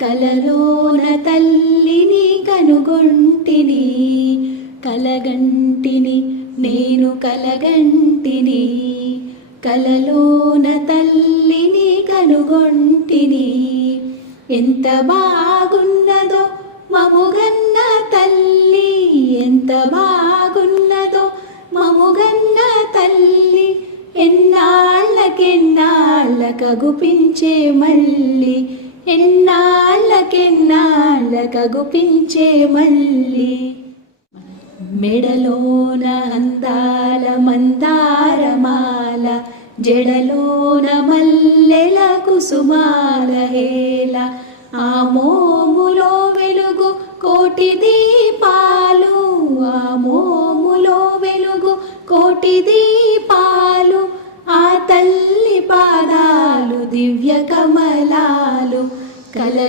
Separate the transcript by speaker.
Speaker 1: కలలోన తల్లిని కనుగొంటిని కలగంటిని నేను కలగంటిని. కలలోన తల్లిని కనుగొంటిని ఎంత బాగున్నదో మముగన్న తల్లి ఎంత బాగున్నదో మముగన్న తల్లి ఎన్నాళ్ళకెన్నాళ్ళకగుపించే మళ్ళీ ఎన్నా కగుపించే మళ్ళీ మెడలోన అందాల మందారమాల జడలోన మల్లెల కుసుమాల హేల ఆ మోములో వెలుగు కోటి దీపాలు ఆ మోములో వెలుగు కోటి దీపాలు. ఆ తల్లి పాదాలు దివ్య కమలా